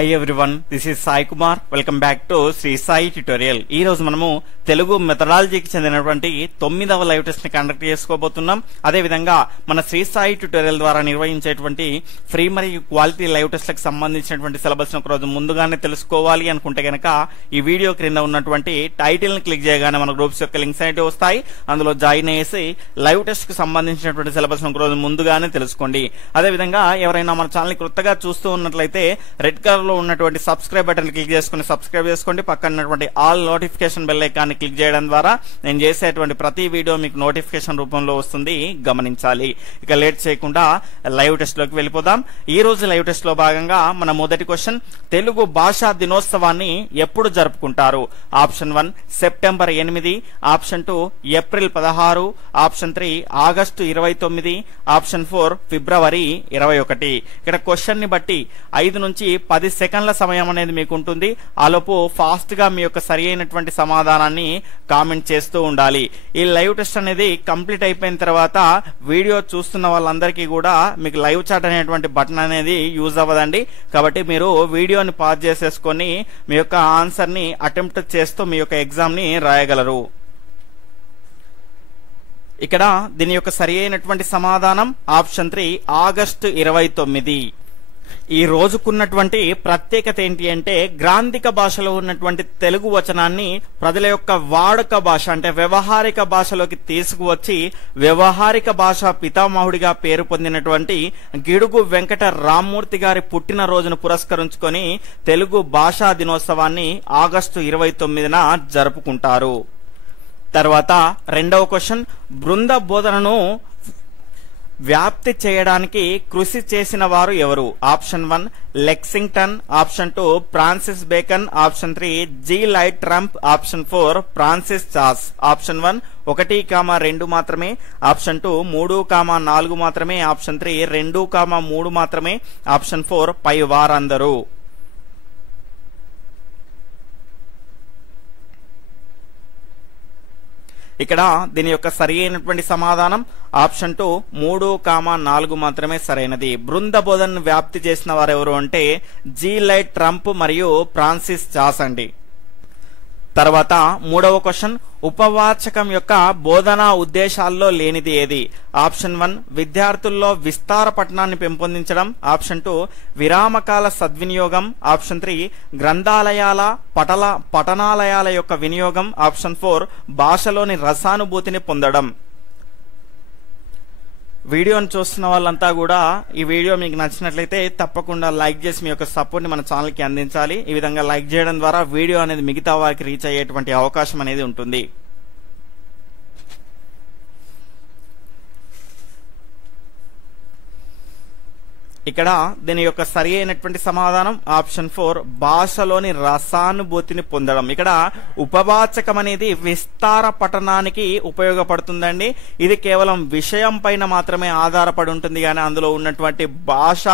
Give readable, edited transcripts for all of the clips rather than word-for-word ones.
Hi everyone, this is Sai Kumar. Welcome back to Shri Sai tutorial. ఈ రోజు మనము తెలుగు మెథడాలజీకి చెందినటువంటి 9వ లైవ్ టెస్ట్ ని కండక్ట్ చేసుకోబోతున్నాం. అదే విధంగా మన శ్రీ సాయి ట్యుటోరియల్ ద్వారా నిర్వహించేటువంటి ఫ్రీ మరియు క్వాలిటీ లైవ్ టెస్ట్లకు సంబంధించినటువంటి సిలబస్ ను ఒక రోజు ముందుగానే తెలుసుకోవాలి అనుకుంటే గనక ఈ వీడియో క్రింద ఉన్నటువంటి టైటిల్ ని క్లిక్ చేయగానే మన గ్రూప్స్ యొక్క లింక్స్ అనేవి వస్తాయి. అందులో జాయిన్ అయ్యేసి లైవ్ టెస్ట్ కు సంబంధించినటువంటి సిలబస్ ను ఒక రోజు ముందుగానే తెలుసుకోండి. అదే విధంగా ఎవరైనా మన ఛానల్ ని కొత్తగా చూస్తూ ఉన్నట్లయితే రెడ్ కలర్ లో ఉన్నటువంటి సబ్స్క్రైబ్ బటన్ క్లిక్ చేసుకుని సబ్స్క్రైబ్ చేసుకోండి. పక్కన ఉన్నటువంటి all notification bell icon click చేయడం ద్వారా నేను చేసేటువంటి ప్రతి వీడియో మీకు నోటిఫికేషన్ రూపంలో వస్తుంది, గమనించాలి. ఇక లేట్ చేయకుండా లైవ్ టెస్ట్ లోకి వెళ్ళిపోదాం. ఈ రోజు లైవ్ టెస్ట్ లో భాగంగా మన మొదటి క్వశ్చన్, తెలుగు భాషా దినోత్సవాన్ని ఎప్పుడు జరుపుకుంటారు? Option 1 September 8, option 2 April 16, option 3 August 29, option 4 ఫిబ్రవరి 21. ఇక్కడ క్వశ్చన్ ని బట్టి 5 నుంచి 10 సెకండ్ల సమయం అనేది మీకు ఉంటుంది. ఆలోపు ఫాస్ట్ గా మీ యొక్క సరి అయినటువంటి సమాధానాన్ని కామెంట్ చేస్తూ ఉండాలి. ఈ లైవ్ టెస్ట్ అనేది కంప్లీట్ అయిపోయిన తర్వాత వీడియో చూస్తున్న వాళ్ళందరికీ కూడా మీకు లైవ్ చాట్ అనేటువంటి బటన్ అనేది యూజ్ అవ్వదండి. కాబట్టి మీరు వీడియోని పాజ్ చేసేసుకొని మీ యొక్క ఆన్సర్ ని అటెంప్ట్ చేస్తూ మీ యొక్క ఎగ్జామ్ ని రాయగలరు. ఇక్కడ దీని యొక్క సరి అయినటువంటి సమాధానం ఆప్షన్ 3 ఆగస్టు 29. ఈ రోజుకున్నటువంటి ప్రత్యేకత ఏంటి అంటే, గ్రాంధిక భాషలో ఉన్నటువంటి తెలుగు వచనాన్ని ప్రజల యొక్క వాడుక భాష అంటే వ్యవహారిక భాషలోకి తీసుకువచ్చి వ్యవహారిక భాష పితామహుడిగా పేరు పొందినటువంటి గిడుగు వెంకట రామ్మూర్తి గారి పుట్టినరోజును పురస్కరించుకొని తెలుగు భాషా దినోత్సవాన్ని ఆగస్టు 29న జరుపుకుంటారు. తర్వాత రెండవ క్వశ్చన్, బృంద బోధనను వ్యాప్తి చేయడానికి కృషి చేసిన వారు ఎవరు? Option 1 Lexington, option 2 Francis Bacon, option 3 జీ లైట్ ట్రంప్, ఆప్షన్ 4 ఫ్రాన్సిస్ చాస్. ఆప్షన్ 1 1, 2 మాత్రమే, ఆప్షన్ 2 3, 4 మాత్రమే, ఆప్షన్ 3 2, 3 మాత్రమే, ఆప్షన్ 4 పై వారందరూ. ఇక్కడ దీని యొక్క సరి అయినటువంటి సమాధానం ఆప్షన్ 2 3, 4 మాత్రమే సరైనది. బృంద బోధనను వ్యాప్తి చేసిన వారు ఎవరు అంటే జీ లైట్ ట్రంప్ మరియు ఫ్రాన్సిస్ చాస్ అండి. తర్వాత మూడవ క్వశ్చన్, ఉపవాచకం యొక్క బోధనా ఉద్దేశాల్లో లేనిది ఏది? ఆప్షన్ 1 విద్యార్థుల్లో విస్తార పఠనాన్ని పెంపొందించడం, ఆప్షన్ 2 విరామకాల సద్వినియోగం, ఆప్షన్ 3 గ్రంథాలయాల పఠనాలయాల యొక్క వినియోగం, ఆప్షన్ 4 భాషలోని రసానుభూతిని పొందడం. వీడియోని చూస్తున్న వాళ్ళంతా కూడా ఈ వీడియో మీకు నచ్చినట్లయితే తప్పకుండా లైక్ చేసి మీ యొక్క సపోర్ట్ ని మన ఛానల్ కి అందించాలి. ఈ విధంగా లైక్ చేయడం ద్వారా వీడియో అనేది మిగతా వారికి రీచ్ అయ్యేటువంటి అవకాశం అనేది ఉంటుంది. ఇక్కడ దీని యొక్క సరి అయినటువంటి సమాధానం ఆప్షన్ 4 భాషలోని రసానుభూతిని పొందడం. ఇక్కడ ఉపవాచకం అనేది విస్తార పఠనానికి ఉపయోగపడుతుందండి. ఇది కేవలం విషయం పైన మాత్రమే ఆధారపడి ఉంటుంది, కానీ అందులో ఉన్నటువంటి భాష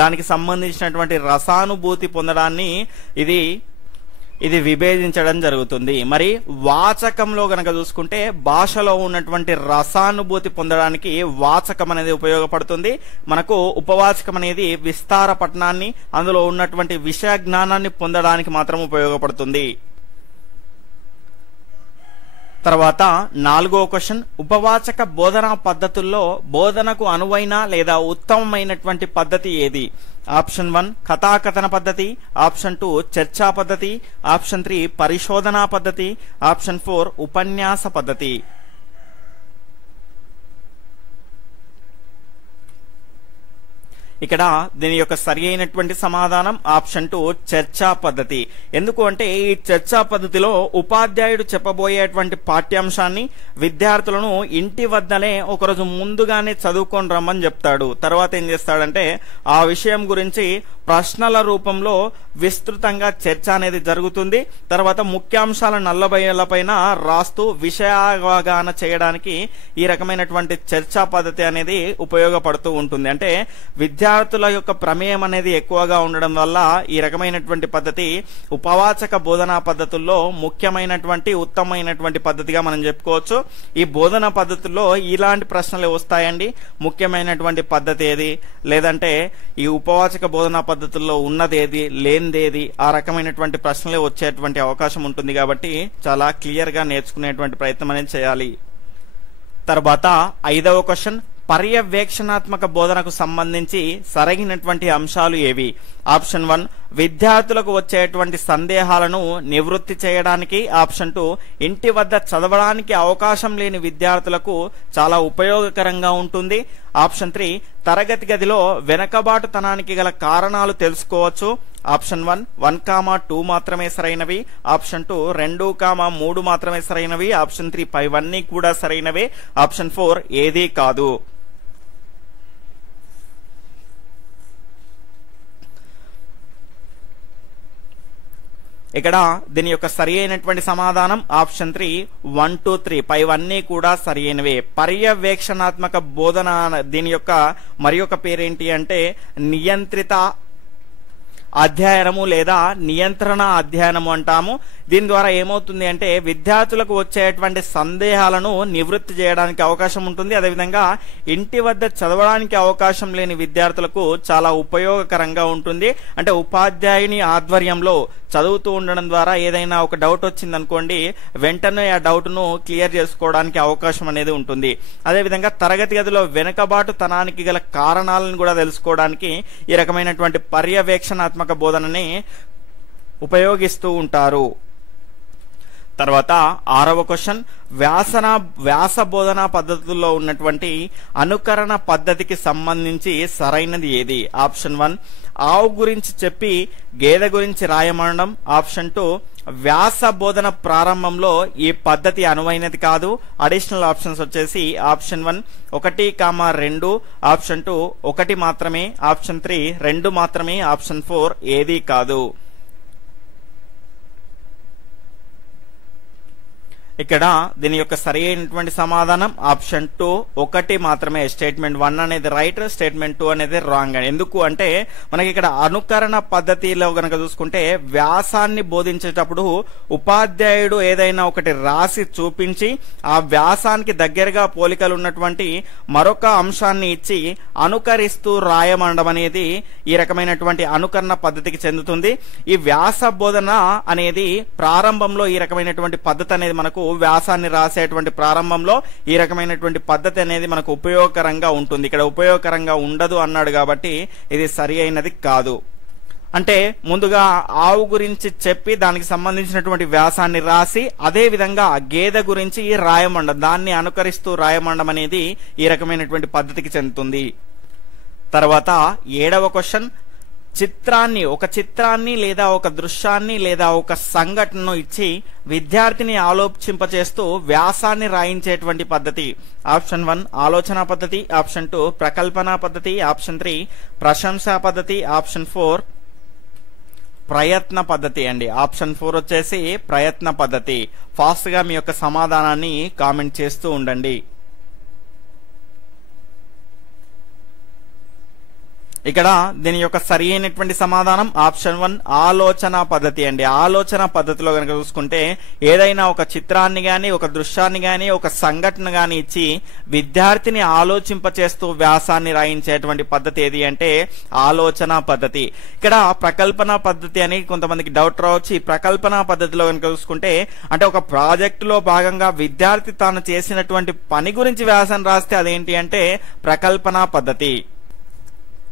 దానికి సంబంధించినటువంటి రసానుభూతి పొందడాన్ని ఇది విభేదించడం జరుగుతుంది. మరి వాచకంలో గనక చూసుకుంటే భాషలో ఉన్నటువంటి రసానుభూతి పొందడానికి వాచకం అనేది ఉపయోగపడుతుంది. మనకు ఉపవాచకం అనేది విస్తార పఠనాన్ని అందులో ఉన్నటువంటి విషయ జ్ఞానాన్ని పొందడానికి మాత్రం ఉపయోగపడుతుంది. తర్వాత నాలుగో క్వశ్చన్, ఉపవాచక బోధనా పద్ధతుల్లో బోధనకు అనువైన లేదా ఉత్తమమైనటువంటి పద్ధతి ఏది? ఆప్షన్ 1 కథాకథన పద్ధతి, ఆప్షన్ 2 చర్చా పద్ధతి, ఆప్షన్ 3 పరిశోధనా పద్ధతి, ఆప్షన్ 4 ఉపన్యాస పద్ధతి. ఇక్కడ దీని యొక్క సరి అయినటువంటి సమాధానం ఆప్షన్ 2 చర్చా పద్ధతి. ఎందుకు అంటే ఈ చర్చా పద్ధతిలో ఉపాధ్యాయుడు చెప్పబోయేటువంటి పాఠ్యాంశాన్ని విద్యార్థులను ఇంటి వద్దనే ఒకరోజు ముందుగానే చదువుకొని రమ్మని చెప్తాడు. తర్వాత ఏం చేస్తాడంటే ఆ విషయం గురించి ప్రశ్నల రూపంలో విస్తృతంగా చర్చ అనేది జరుగుతుంది. తర్వాత ముఖ్యాంశాల నల్లబయలపైన రాస్తూ విషయావగాహన చేయడానికి ఈ రకమైనటువంటి చర్చా పద్ధతి అనేది ఉపయోగపడుతూ ఉంటుంది. అంటే విద్యార్థుల యొక్క ప్రమేయం అనేది ఎక్కువగా ఉండడం వల్ల ఈ రకమైనటువంటి పద్ధతి ఉపవాచక బోధనా పద్ధతుల్లో ముఖ్యమైనటువంటి ఉత్తమమైనటువంటి పద్ధతిగా మనం చెప్పుకోవచ్చు. ఈ బోధనా పద్ధతుల్లో ఇలాంటి ప్రశ్నలు వస్తాయండి. ముఖ్యమైనటువంటి పద్ధతి ఏది, లేదంటే ఈ ఉపవాచక బోధనా పద్ధతుల్లో ఉన్నదేది లేనిదేది ఆ రకమైనటువంటి ప్రశ్నలే వచ్చేటువంటి అవకాశం ఉంటుంది కాబట్టి చాలా క్లియర్ గా నేర్చుకునేటువంటి ప్రయత్నం అనేది చేయాలి. తర్వాత 5వ క్వశ్చన్, పర్యవేక్షణాత్మక బోధనకు సంబంధించి సరైనటువంటి అంశాలు ఏవి? ఆప్షన్ 1 విద్యార్థులకు వచ్చేటువంటి సందేహాలను నివృత్తి చేయడానికి. ఆప్షన్ 2 ఇంటి వద్ద చదవడానికి అవకాశం లేని విద్యార్థులకు చాలా ఉపయోగకరంగా ఉంటుంది. ఆప్షన్ 3 తరగతి గదిలో వెనకబాటుతనానికి గల కారణాలు తెలుసుకోవచ్చు. ఆప్షన్ 1, 2 మాత్రమే సరైనవి. ఆప్షన్ 2, 2, 3 మాత్రమే సరైనవి. ఆప్షన్ 3 పైవన్నీ కూడా సరైనవే. ఆప్షన్ 4 ఏదీ కాదు. ఇక్కడ దీని యొక్క సరి అయినటువంటి సమాధానం ఆప్షన్ 3, 1, 2, 3 పైవన్నీ కూడా సరి అయినవే. పర్యవేక్షణాత్మక బోధన దీని యొక్క మరి ఒక పేరేంటి అంటే నియంత్రిత అధ్యయనము లేదా నియంత్రణ అధ్యయనము అంటాము. దీని ద్వారా ఏమవుతుంది అంటే విద్యార్థులకు వచ్చేటువంటి సందేహాలను నివృత్తి చేయడానికి అవకాశం ఉంటుంది. అదేవిధంగా ఇంటి వద్ద చదవడానికి అవకాశం లేని విద్యార్థులకు చాలా ఉపయోగకరంగా ఉంటుంది. అంటే ఉపాధ్యాయుని ఆధ్వర్యంలో చదువుతూ ఉండడం ద్వారా ఏదైనా ఒక డౌట్ వచ్చింది అనుకోండి, వెంటనే ఆ డౌట్ ను క్లియర్ చేసుకోవడానికి అవకాశం అనేది ఉంటుంది. అదేవిధంగా తరగతి గదిలో వెనుకబాటుతనానికి గల కారణాలను కూడా తెలుసుకోవడానికి ఈ రకమైనటువంటి పర్యవేక్షణాత్మక బోధనని ఉపయోగిస్తూ ఉంటారు. తర్వాత 6వ క్వశ్చన్, వ్యాస బోధనా పద్ధతుల్లో ఉన్నటువంటి అనుకరణ పద్ధతికి సంబంధించి సరైనది ఏది? ఆప్షన్ 1 ఆవు గురించి చెప్పి గేదె గురించి రాయమనడం. ఆప్షన్ 2 వ్యాస బోధన ప్రారంభంలో ఈ పద్ధతి అనువైనది కాదు. అడిషనల్ ఆప్షన్స్ వచ్చేసి ఆప్షన్ 1 1, 2, ఆప్షన్ 2 1 మాత్రమే, ఆప్షన్ 3 2 మాత్రమే, ఆప్షన్ 4 ఏదీ కాదు. ఇక్కడ దీని యొక్క సరి అయినటువంటి సమాధానం ఆప్షన్ 2 1 మాత్రమే. స్టేట్మెంట్ 1 అనేది రైట్, స్టేట్మెంట్ 2 అనేది రాంగ్. ఎందుకు అంటే మనకి ఇక్కడ అనుకరణ పద్ధతిలో గనక చూసుకుంటే వ్యాసాన్ని బోధించేటప్పుడు ఉపాధ్యాయుడు ఏదైనా ఒకటి రాసి చూపించి ఆ వ్యాసానికి దగ్గరగా పోలికలు ఉన్నటువంటి మరొక అంశాన్ని ఇచ్చి అనుకరిస్తూ రాయమనడం అనేది ఈ రకమైనటువంటి అనుకరణ పద్ధతికి చెందుతుంది. ఈ వ్యాస బోధన అనేది ప్రారంభంలో ఈ రకమైనటువంటి పద్ధతి అనేది మనకు వ్యాసాన్ని రాసేటువంటి ప్రారంభంలో ఈ రకమైనటువంటి పద్ధతి అనేది మనకు ఉపయోగకరంగా ఉంటుంది. ఇక్కడ ఉపయోగకరంగా ఉండదు అన్నాడు కాబట్టి ఇది సరి అయినది కాదు. అంటే ముందుగా ఆవు గురించి చెప్పి దానికి సంబంధించినటువంటి వ్యాసాన్ని రాసి అదే విధంగా గేదె గురించి రాయమండం, దాన్ని అనుకరిస్తూ రాయమండం అనేది ఈ రకమైనటువంటి పద్ధతికి చెందుతుంది. తర్వాత 7వ క్వశ్చన్, ఒక చిత్రాన్ని లేదా ఒక దృశ్యాన్ని లేదా ఒక సంఘటనను ఇచ్చి విద్యార్థిని ఆలోచింపచేస్తూ వ్యాసాన్ని రాయించేటువంటి పద్ధతి. ఆప్షన్ 1 ఆలోచన పద్ధతి, ఆప్షన్ 2 ప్రకల్పన పద్ధతి, ఆప్షన్ 3 ప్రశంసా పద్ధతి, ఆప్షన్ 4 ప్రయత్న పద్ధతి అండి. ఆప్షన్ 4 వచ్చేసి ప్రయత్న పద్ధతి. ఫాస్ట్ గా మీ యొక్క సమాధానాన్ని కామెంట్ చేస్తూ ఉండండి. ఇక్కడ దీని యొక్క సరి అయినటువంటి సమాధానం ఆప్షన్ 1 ఆలోచన పద్ధతి అండి. ఆలోచన పద్ధతిలో కనుక చూసుకుంటే ఏదైనా ఒక చిత్రాన్ని గాని ఒక దృశ్యాన్ని గాని ఒక సంఘటన గాని ఇచ్చి విద్యార్థిని ఆలోచింపచేస్తూ వ్యాసాన్ని రాయించేటువంటి పద్ధతి ఏది అంటే ఆలోచన పద్ధతి. ఇక్కడ ప్రకల్పన పద్ధతి అని కొంతమందికి డౌట్ రావచ్చు. ఈ ప్రకల్పన పద్ధతిలో కనుక చూసుకుంటే అంటే ఒక ప్రాజెక్ట్ లో భాగంగా విద్యార్థి తాను చేసినటువంటి పని గురించి వ్యాసం రాస్తే అదేంటి అంటే ప్రకల్పన పద్ధతి.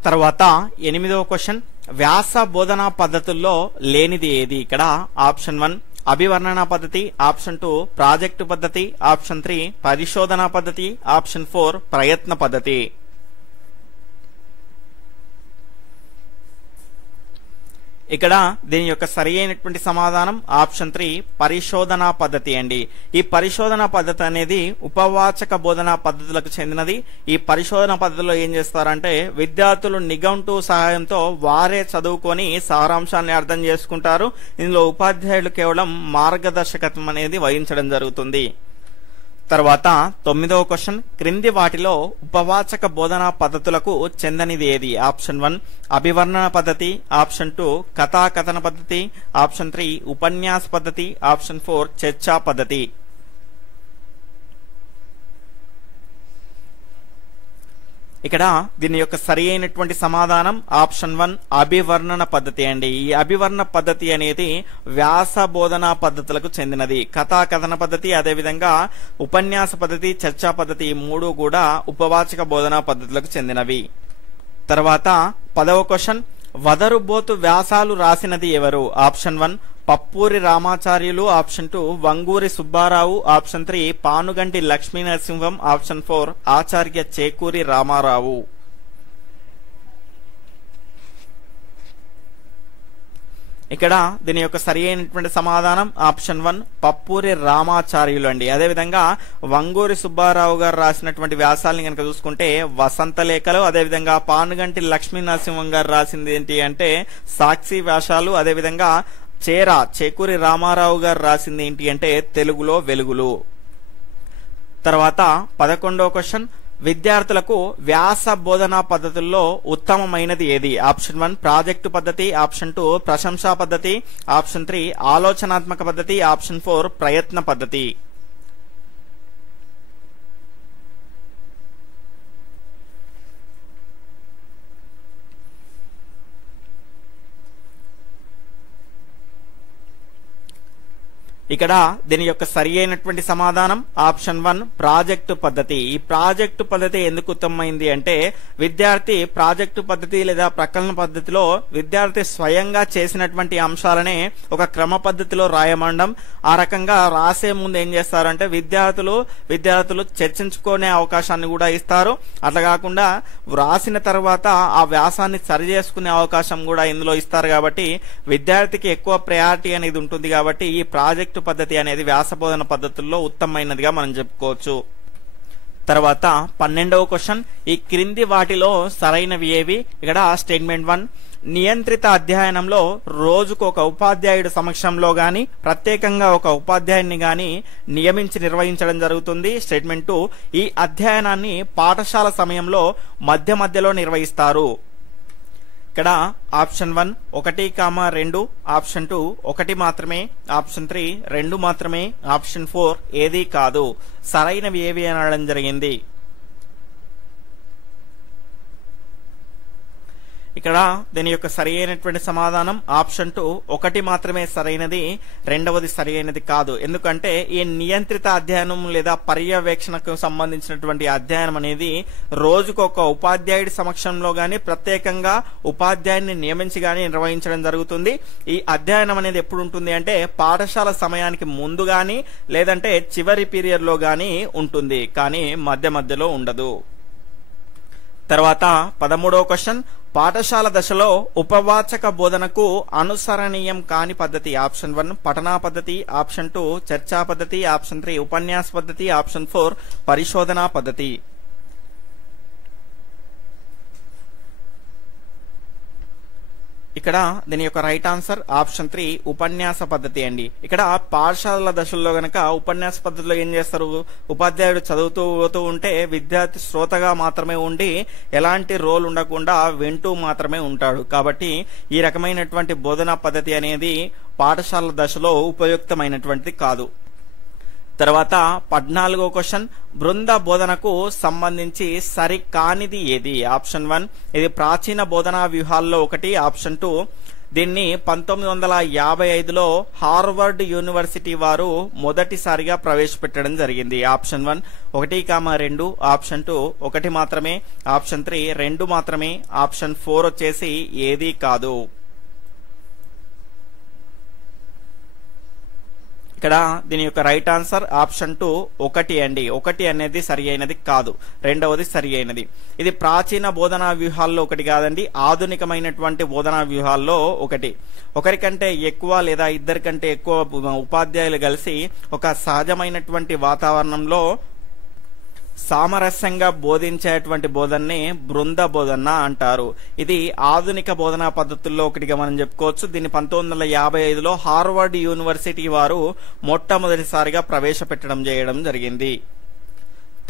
తర్వాత 8వ క్వశ్చన్, వ్యాస బోధనా పద్ధతుల్లో లేనిది ఏది? ఇక్కడ ఆప్షన్ 1 అభివర్ణన పద్ధతి, ఆప్షన్ 2 ప్రాజెక్టు పద్ధతి, ఆప్షన్ 3 పరిశోధన పద్ధతి, ఆప్షన్ 4 ప్రయత్న పద్ధతి. ఇక్కడ దీని యొక్క సరి అయినటువంటి సమాధానం ఆప్షన్ 3 పరిశోధన పద్ధతి అండి. ఈ పరిశోధన పద్ధతి అనేది ఉపవాచక బోధనా పద్ధతులకు చెందినది. ఈ పరిశోధన పద్ధతిలో ఏం చేస్తారంటే విద్యార్థులు నిఘంటు సహాయంతో వారే చదువుకొని సారాంశాన్ని అర్థం చేసుకుంటారు. ఇందులో ఉపాధ్యాయులు కేవలం మార్గదర్శకత్వం అనేది వహించడం జరుగుతుంది. తర్వాత 9వ క్వశ్చన్, క్రింది వాటిలో ఉపవాచక బోధనా పద్ధతులకు చెందనిది ఏది? ఆప్షన్ 1 అభివర్ణన పద్ధతి, ఆప్షన్ 2 కథాకథన పద్ధతి, ఆప్షన్ 3 ఉపన్యాస పద్ధతి, ఆప్షన్ 4 చర్చా పద్ధతి. ఇక్కడ దీని యొక్క సరి అయినటువంటి సమాధానం ఆప్షన్ 1 అభివర్ణన పద్ధతి అండి. ఈ అభివర్ణన పద్ధతి అనేది వ్యాస బోధనా పద్ధతులకు చెందినది. కథా కథన పద్ధతి, అదేవిధంగా ఉపన్యాస పద్ధతి, చర్చా పద్ధతి, ఈ మూడు కూడా ఉపవాచక బోధనా పద్ధతులకు చెందినవి. తర్వాత 10వ క్వశ్చన్, వదరుబోతు వ్యాసాలు రాసినది ఎవరు? Option 1 Pappuri Ramacharyulu, option 2 Vanguri Subbarao, option 3 Panuganti Lakshmi Narasimham, option 4 Acharya Chekuri Ramarao. ఇక్కడ దీని యొక్క సరి అయినటువంటి సమాధానం ఆప్షన్ 1 పప్పూరి రామాచార్యులు అండి. అదేవిధంగా వంగూరి సుబ్బారావు గారు రాసినటువంటి వ్యాసాలని కనుక చూసుకుంటే వసంత లేఖలు, అదేవిధంగా పానుగంటి లక్ష్మీ నరసింహం గారు రాసింది ఏంటి అంటే సాక్షి వ్యాసాలు, అదేవిధంగా చేకూరి రామారావు గారు రాసింది ఏంటి అంటే తెలుగులో వెలుగులు. తర్వాత 11వ క్వశ్చన్, విద్యార్థులకు వ్యాస బోధనా పద్ధతుల్లో ఉత్తమమైనది ఏది? ఆప్షన్ 1 ప్రాజెక్టు పద్ధతి, ఆప్షన్ 2 ప్రశంసా పద్ధతి, ఆప్షన్ 3 ఆలోచనాత్మక పద్ధతి, ఆప్షన్ 4 ప్రయత్న పద్ధతి. ఇక్కడ దీని యొక్క సరి అయినటువంటి సమాధానం ఆప్షన్ 1 ప్రాజెక్టు పద్ధతి. ఈ ప్రాజెక్టు పద్ధతి ఎందుకు ఉత్తమమైంది అంటే విద్యార్థి ప్రాజెక్టు పద్ధతి లేదా ప్రకలన పద్ధతిలో విద్యార్థి స్వయంగా చేసినటువంటి అంశాలనే ఒక క్రమ పద్ధతిలో రాయమండం. ఆ రకంగా రాసే ముందు ఏం చేస్తారంటే విద్యార్థులు చర్చించుకునే అవకాశాన్ని కూడా ఇస్తారు. అట్లా కాకుండా రాసిన తర్వాత ఆ వ్యాసాన్ని సరి చేసుకునే అవకాశం కూడా ఇందులో ఇస్తారు. కాబట్టి విద్యార్థికి ఎక్కువ ప్రయారిటీ అనేది ఉంటుంది. కాబట్టి ఈ ప్రాజెక్టు పద్ధతి అనేది వ్యాస బోధన పద్ధతుల్లో ఉత్తమమైనదిగా మనం చెప్పుకోవచ్చు. తర్వాత 12వ క్వశ్చన్, ఈ క్రింది వాటిలో సరైనవి ఏవి? ఇక్కడ స్టేట్మెంట్ 1, నియంత్రిత అధ్యయనంలో రోజుకు ఒక ఉపాధ్యాయుడు సమక్షంలో గాని ప్రత్యేకంగా ఒక ఉపాధ్యాయుని గాని నియమించి నిర్వహించడం జరుగుతుంది. స్టేట్మెంట్ 2, ఈ అధ్యయనాన్ని పాఠశాల సమయంలో మధ్యలో నిర్వహిస్తారు. ఇక్కడ ఆప్షన్ 1 1, 2, ఆప్షన్ 2 1 మాత్రమే, ఆప్షన్ 3 2 మాత్రమే, ఆప్షన్ 4 ఏదీ కాదు. సరైనవి ఏవి అనడం జరిగింది. ఇక్కడ దీని యొక్క సరి అయినటువంటి సమాధానం ఆప్షన్ 2 1 మాత్రమే సరైనది, రెండవది సరి అయినది కాదు. ఎందుకంటే ఈ నియంత్రిత అధ్యయనం లేదా పర్యవేక్షణకు సంబంధించినటువంటి అధ్యయనం అనేది రోజుకు ఒక ఉపాధ్యాయుడి సమక్షంలో గాని ప్రత్యేకంగా ఉపాధ్యాయుడిని నియమించి గాని నిర్వహించడం జరుగుతుంది. ఈ అధ్యయనం అనేది ఎప్పుడు ఉంటుంది అంటే పాఠశాల సమయానికి ముందు గాని లేదంటే చివరి పీరియడ్ లో గాని ఉంటుంది, కానీ మధ్యలో ఉండదు. తర్వాత 13వ క్వశ్చన్, పాఠశాల దశలో ఉపవాచక బోధనకు అనుసరణీయం కాని పద్ధతి? ఆప్షన్ 1 పఠనా పద్ధతి, ఆప్షన్ 2 చర్చా పద్ధతి, ఆప్షన్ 3 ఉపన్యాస పద్ధతి, ఆప్షన్ 4 పరిశోధనా పద్ధతి. ఇక్కడ దీని యొక్క రైట్ ఆన్సర్ ఆప్షన్ 3 ఉపన్యాస పద్ధతి అండి. ఇక్కడ పాఠశాల దశల్లో గనక ఉపన్యాస పద్ధతిలో ఏం చేస్తారు, ఉపాధ్యాయుడు చదువుతూ పోతూ ఉంటే విద్యార్థి శ్రోతగా మాత్రమే ఉండి ఎలాంటి రోల్ ఉండకుండా వింటూ మాత్రమే ఉంటాడు. కాబట్టి ఈ రకమైనటువంటి బోధనా పద్ధతి అనేది పాఠశాల దశలో ఉపయుక్తమైనటువంటిది కాదు. తర్వాత 14వ క్వశ్చన్, బృంద బోధనకు సంబంధించి సరికానిది ఏది? ఆప్షన్ 1 ఇది ప్రాచీన బోధనా వ్యూహాల్లో ఒకటి, ఆప్షన్ 2 దీన్ని 1955లో హార్వర్డ్ యూనివర్సిటీ వారు మొదటిసారిగా ప్రవేశపెట్టడం జరిగింది. ఆప్షన్ 1 1, 2, ఆప్షన్ 2 1 మాత్రమే, ఆప్షన్ 3 2 మాత్రమే, ఆప్షన్ 4 వచ్చేసి ఏదీ కాదు. ఇక్కడ దీని యొక్క రైట్ ఆన్సర్ ఆప్షన్ 2 1 అండి. 1 అనేది సరి అయినది కాదు, రెండవది సరి అయినది. ఇది ప్రాచీన బోధనా వ్యూహాల్లో ఒకటి కాదండి, ఆధునికమైనటువంటి బోధనా వ్యూహాల్లో ఒకటి. ఒకరికంటే ఎక్కువ లేదా ఇద్దరికంటే ఎక్కువ ఉపాధ్యాయులు కలిసి ఒక సహజమైనటువంటి వాతావరణంలో సామరస్యంగా బోధించేటువంటి బోధనని బృంద బోధన అంటారు. ఇది ఆధునిక బోధనా పద్ధతుల్లో ఒకటిగా మనం చెప్పుకోవచ్చు. దీన్ని 1955లో హార్వర్డ్ యూనివర్సిటీ వారు మొట్టమొదటిసారిగా ప్రవేశపెట్టడం జరిగింది.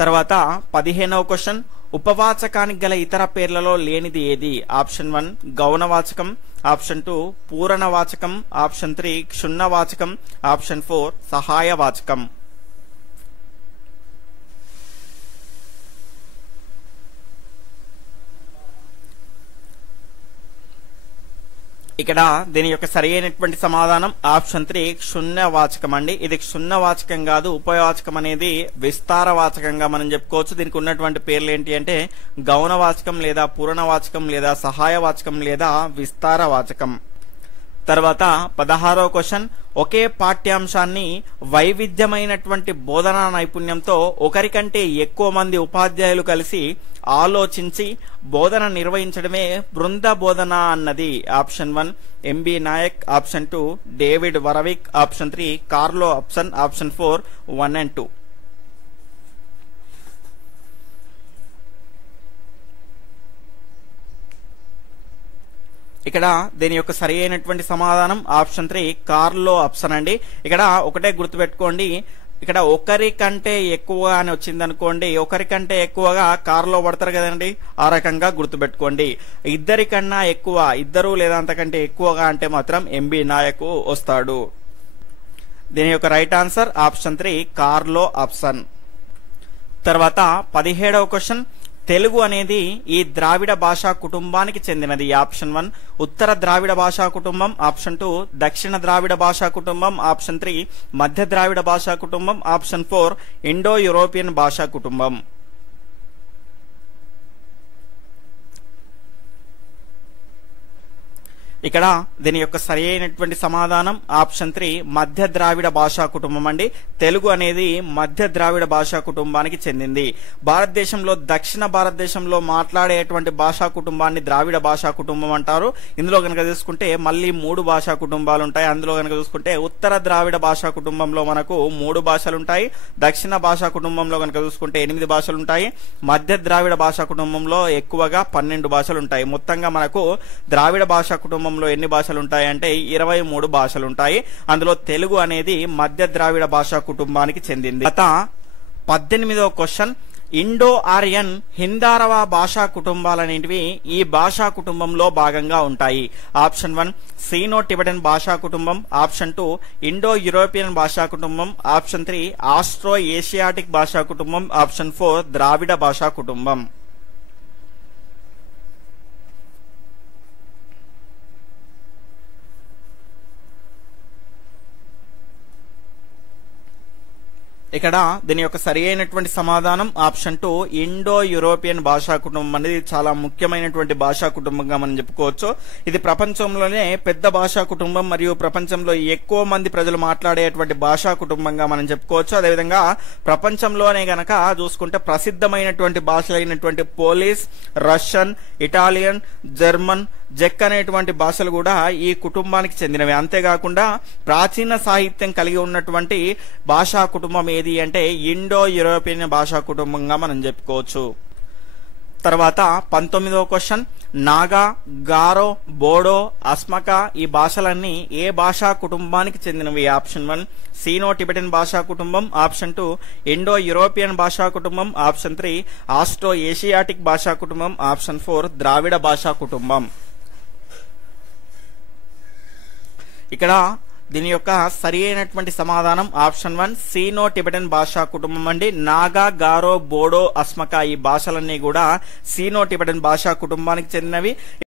తర్వాత 15వ క్వశ్చన్, ఉపవాచకానికి గల ఇతర పేర్లలో లేనిది ఏది? ఆప్షన్ 1 గౌణవాచకం, ఆప్షన్ 2 పూరణవాచకం, ఆప్షన్ 3 క్షుణ్ణవాచకం, ఆప్షన్ 4 సహాయవాచకం. ఇక్కడ దీని యొక్క సరి అయినటువంటి సమాధానం ఆప్షన్ 3 క్షుణ్ణవాచకం అండి. ఇది క్షుణ్ణవాచకం కాదు, ఉపవాచకం అనేది విస్తారవాచకంగా మనం చెప్పుకోవచ్చు. దీనికి ఉన్నటువంటి పేర్లు ఏంటి అంటే గౌణవాచకం లేదా పూర్ణవాచకం లేదా సహాయవాచకం లేదా విస్తారవాచకం. తర్వాత 16వ క్వశ్చన్, ఒకే పాఠ్యాంశాన్ని వైవిధ్యమైనటువంటి బోధనా నైపుణ్యంతో ఒకరికంటే ఎక్కువ మంది ఉపాధ్యాయులు కలిసి ఆలోచించి బోధన నిర్వహించడమే బృంద బోధన అన్నది. Option 1 M B Nayak, option 2 David Warwick, option 3 Carlo అప్సన్, option 4 1 and 2. ఇక్కడ దీని యొక్క సరి అయినటువంటి సమాధానం ఆప్షన్ 3 కార్లో అప్సన్ అండి. ఇక్కడ ఒకటే గుర్తుపెట్టుకోండి, ఇక్కడ ఒకరికంటే ఎక్కువగా అని వచ్చింది అనుకోండి, ఒకరికంటే ఎక్కువగా కారులో పడతారు కదండి, ఆ రకంగా గుర్తుపెట్టుకోండి. ఇద్దరికన్నా ఎక్కువ, ఇద్దరు లేదా అంతకంటే ఎక్కువగా అంటే మాత్రం ఎంబి నాయక్ వస్తాడు. దీని యొక్క రైట్ ఆన్సర్ ఆప్షన్ 3 కార్లో అప్సన్. తర్వాత 17వ క్వశ్చన్, తెలుగు అనేది ఈ ద్రావిడ భాషా కుటుంబానికి చెందినది. ఆప్షన్ 1 ఉత్తర ద్రావిడ భాషా కుటుంబం, ఆప్షన్ 2 దక్షిణ ద్రావిడ భాషా కుటుంబం, ఆప్షన్ 3 మధ్య ద్రావిడ భాషా కుటుంబం, ఆప్షన్ 4 ఇండో యూరోపియన్ భాషా కుటుంబం. ఇక్కడ దీని యొక్క సరి అయినటువంటి సమాధానం ఆప్షన్ 3 మధ్య ద్రావిడ భాషా కుటుంబం అండి. తెలుగు అనేది మధ్య ద్రావిడ భాషా కుటుంబానికి చెందింది. భారతదేశంలో దక్షిణ భారతదేశంలో మాట్లాడేటువంటి భాషా కుటుంబాన్ని ద్రావిడ భాషా కుటుంబం అంటారు. ఇందులో కనుక చూసుకుంటే మళ్ళీ 3 భాషా కుటుంబాలు ఉంటాయి. అందులో కనుక చూసుకుంటే ఉత్తర ద్రావిడ భాషా కుటుంబంలో మనకు 3 భాషలు ఉంటాయి. దక్షిణ భాషా కుటుంబంలో కనుక చూసుకుంటే 8 భాషలు ఉంటాయి. మధ్య ద్రావిడ భాషా కుటుంబంలో ఎక్కువగా 12 భాషలు ఉంటాయి. మొత్తంగా మనకు ద్రావిడ భాషా కుటుంబం ఎన్ని భాషలు ఉంటాయి అంటే 23 భాషలు ఉంటాయి. అందులో తెలుగు అనేది మధ్య ద్రావిడ భాషా కుటుంబానికి చెందింది. గత 18వ క్వశ్చన్, ఇండో ఆర్యన్ హిందారవ భాషా కుటుంబాలనేటివి ఈ భాషా కుటుంబంలో భాగంగా ఉంటాయి. ఆప్షన్ 1 సీనో టిబెటన్ భాషా కుటుంబం, ఆప్షన్ 2 ఇండో యూరోపియన్ భాషా కుటుంబం, ఆప్షన్ 3 ఆస్ట్రో ఏషియాటిక్ భాషా కుటుంబం, ఆప్షన్ 4 ద్రావిడ భాషా కుటుంబం. ఇక్కడ దీని యొక్క సరి అయినటువంటి సమాధానం ఆప్షన్ 2 ఇండో యూరోపియన్ భాషా కుటుంబం అనేది చాలా ముఖ్యమైనటువంటి భాషా కుటుంబంగా మనం చెప్పుకోవచ్చు. ఇది ప్రపంచంలోనే పెద్ద భాషా కుటుంబం మరియు ప్రపంచంలో ఎక్కువ మంది ప్రజలు మాట్లాడేటువంటి భాషా కుటుంబంగా మనం చెప్పుకోవచ్చు. అదేవిధంగా ప్రపంచంలోనే గనక చూసుకుంటే ప్రసిద్ధమైనటువంటి భాషలైనటువంటి పోలిష్, రష్యన్, ఇటాలియన్, జర్మన్, జెక్ అనేటువంటి భాషలు కూడా ఈ కుటుంబానికి చెందినవి. అంతేకాకుండా ప్రాచీన సాహిత్యం కలిగి ఉన్నటువంటి భాషా కుటుంబం ఏది అంటే ఇండో యూరోపియన్ భాషా కుటుంబంగా మనం చెప్పుకోవచ్చు. తర్వాత 19వ క్వశ్చన్, నాగా, గారో, బోడో, అస్మక ఈ భాషలన్నీ ఏ భాషా కుటుంబానికి చెందినవి? ఆప్షన్ 1 సీనో టిబెటన్ భాషా కుటుంబం, ఆప్షన్ 2 ఇండో యూరోపియన్ భాషా కుటుంబం, ఆప్షన్ 3 ఆస్ట్రో ఏషియాటిక్ భాషా కుటుంబం, ఆప్షన్ 4 ద్రావిడ భాషా కుటుంబం. ఇక్కడ దీని యొక్క సరి అయినటువంటి సమాధానం ఆప్షన్ 1 సీనో టిబెటన్ భాషా కుటుంబం అండి. నాగా, గారో, బోడో, అస్మక ఈ భాషలన్నీ కూడా సీనో టిబెటన్ భాషా కుటుంబానికి చెందినవి.